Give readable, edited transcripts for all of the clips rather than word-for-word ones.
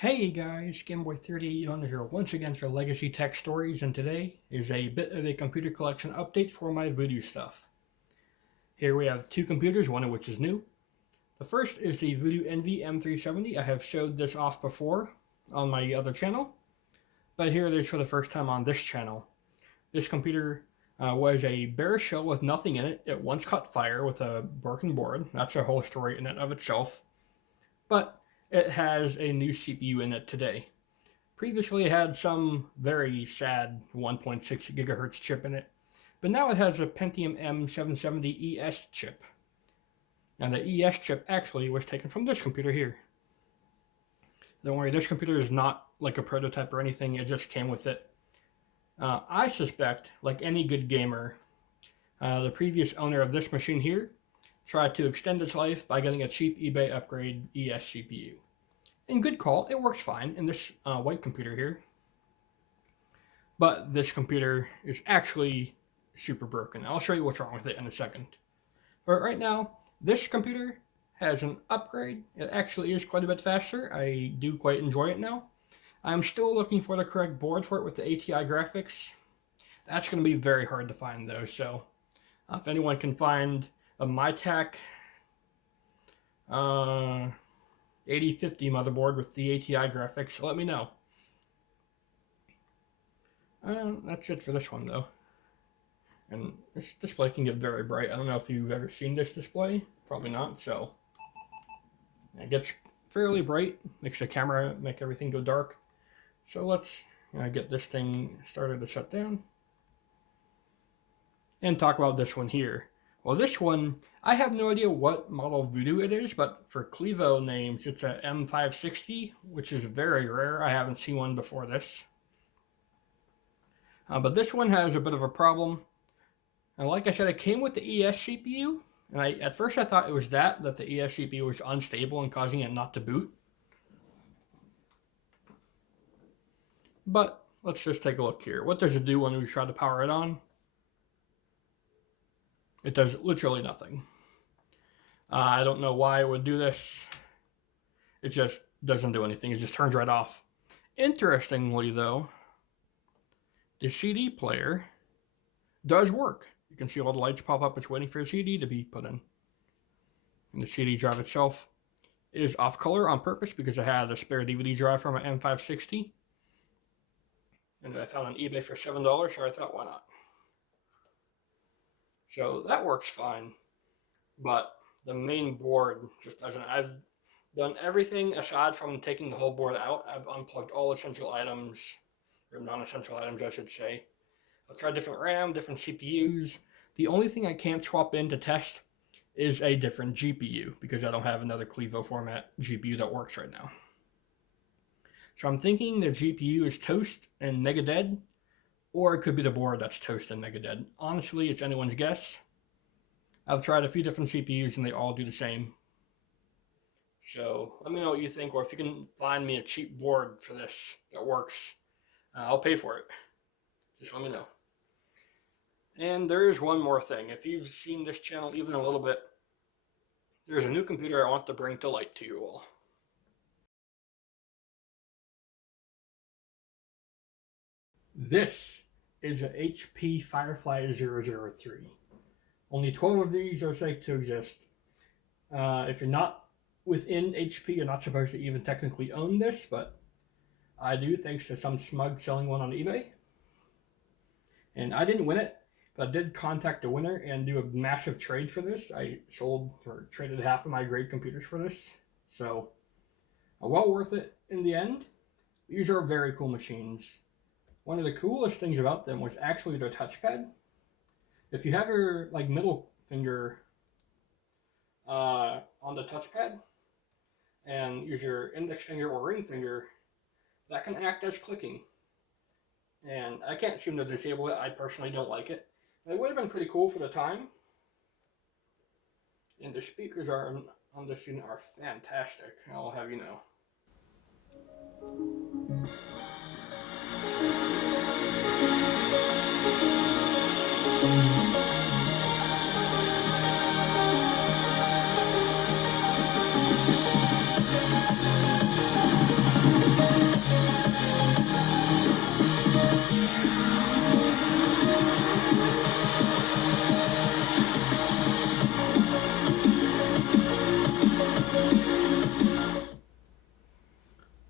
Hey guys, GameBoy38 on here once again for Legacy Tech Stories, and today is a bit of a computer collection update for my Voodoo stuff. Here we have two computers, one of which is new. The first is the Voodoo Envy M370. I have showed this off before on my other channel, but here it is for the first time on this channel. This computer was a bare shell with nothing in it. It once caught fire with a broken board. That's a whole story in and of itself. But it has a new CPU in it today. Previously it had some very sad 1.6 gigahertz chip in it, but now it has a Pentium M770 ES chip. And the ES chip actually was taken from this computer here. Don't worry, this computer is not like a prototype or anything, it just came with it. I suspect, like any good gamer, the previous owner of this machine here tried to extend its life by getting a cheap eBay upgrade ES CPU. And good call, it works fine in this white computer here. But this computer is actually super broken. I'll show you what's wrong with it in a second. But right now, this computer has an upgrade. It actually is quite a bit faster. I do quite enjoy it now. I'm still looking for the correct board for it with the ATI graphics. That's going to be very hard to find though, so if anyone can find a MyTac 8050 motherboard with the ATI graphics, let me know. That's it for this one though. And this display can get very bright. I don't know if you've ever seen this display. Probably not, so it gets fairly bright. Makes the camera make everything go dark. So let's get this thing started to shut down. And talk about this one here. Well, this one, I have no idea what model of Voodoo it is, but for Clevo names, it's a M560, which is very rare. I haven't seen one before this. But this one has a bit of a problem. And like I said, it came with the ES CPU, and at first I thought it was that the ES CPU was unstable and causing it not to boot. But let's just take a look here. What does it do when we try to power it on? It does literally nothing. I don't know why it would do this. It just doesn't do anything. It just turns right off. Interestingly, though, the CD player does work. You can see all the lights pop up. It's waiting for a CD to be put in. And the CD drive itself is off color on purpose because I had a spare DVD drive from an M560. And I found on eBay for $7, so I thought, why not? So that works fine, but the main board just doesn't. I've done everything aside from taking the whole board out. I've unplugged all essential items, or non-essential items, I should say. I've tried different RAM, different CPUs. The only thing I can't swap in to test is a different GPU, because I don't have another Clevo format GPU that works right now. So I'm thinking the GPU is toast and mega dead, or it could be the board that's toast and mega dead. Honestly, it's anyone's guess. I've tried a few different CPUs and they all do the same. So let me know what you think, or if you can find me a cheap board for this that works, I'll pay for it. Just let me know. And there is one more thing. If you've seen this channel even a little bit, there's a new computer I want to bring to light to you all. This is an HP Firefly003. Only 12 of these are said to exist. If you're not within HP, you're not supposed to even technically own this, but I do, thanks to some smug selling one on eBay. And I didn't win it, but I did contact the winner and do a massive trade for this. I sold or traded half of my great computers for this. So, well worth it in the end. These are very cool machines. One of the coolest things about them was actually their touchpad. If you have your middle finger on the touchpad and use your index finger or ring finger, that can act as clicking. And I can't seem to disable it. I personally don't like it. It would have been pretty cool for the time. And the speakers on this unit are fantastic, I'll have you know.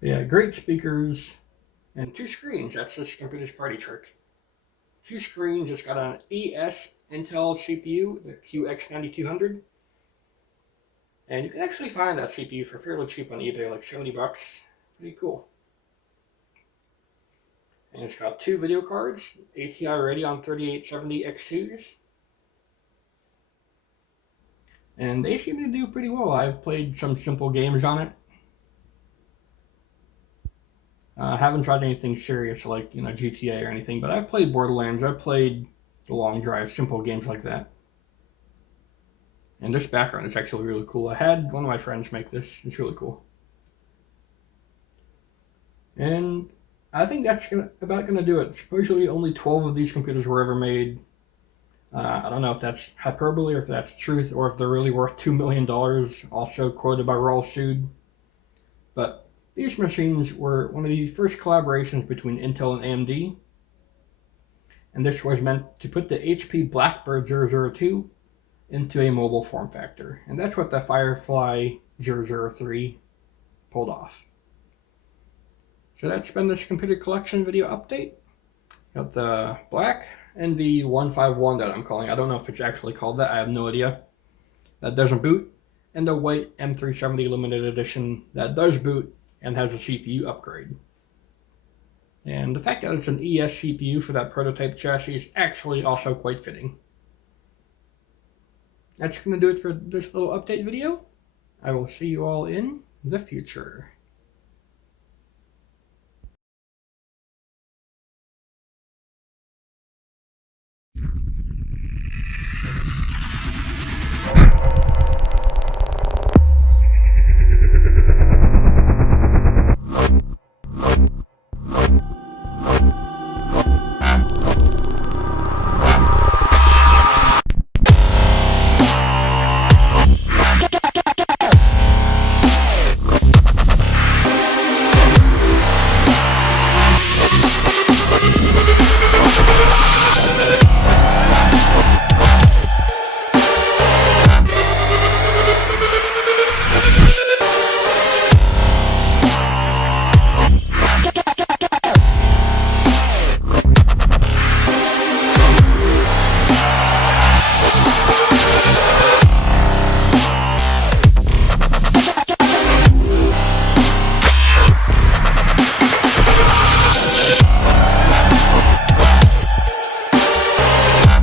Yeah, great speakers and 2 screens. That's this computer's party trick. 2 screens. It's got an ES Intel CPU, the QX9200. And you can actually find that CPU for fairly cheap on eBay, like 70 bucks. Pretty cool. And it's got 2 video cards, ATI Radeon 3870 X2s. And they seem to do pretty well. I've played some simple games on it. I haven't tried anything serious like, GTA or anything, but I've played Borderlands, I've played The Long Drive, simple games like that. And this background is actually really cool. I had one of my friends make this. It's really cool. And I think that's about going to do it. Supposedly only 12 of these computers were ever made. I don't know if that's hyperbole or if that's truth or if they're really worth $2 million, also quoted by Raw Sued. But these machines were one of the first collaborations between Intel and AMD. And this was meant to put the HP Blackbird 002 into a mobile form factor. And that's what the Firefly003 pulled off. So that's been this computer collection video update. Got the black and the 151 that I'm calling. I don't know if it's actually called that. I have no idea. That doesn't boot. And the white M370 limited edition that does boot and has a CPU upgrade. And the fact that it's an ES CPU for that prototype chassis is actually also quite fitting. That's going to do it for this little update video. I will see you all in the future.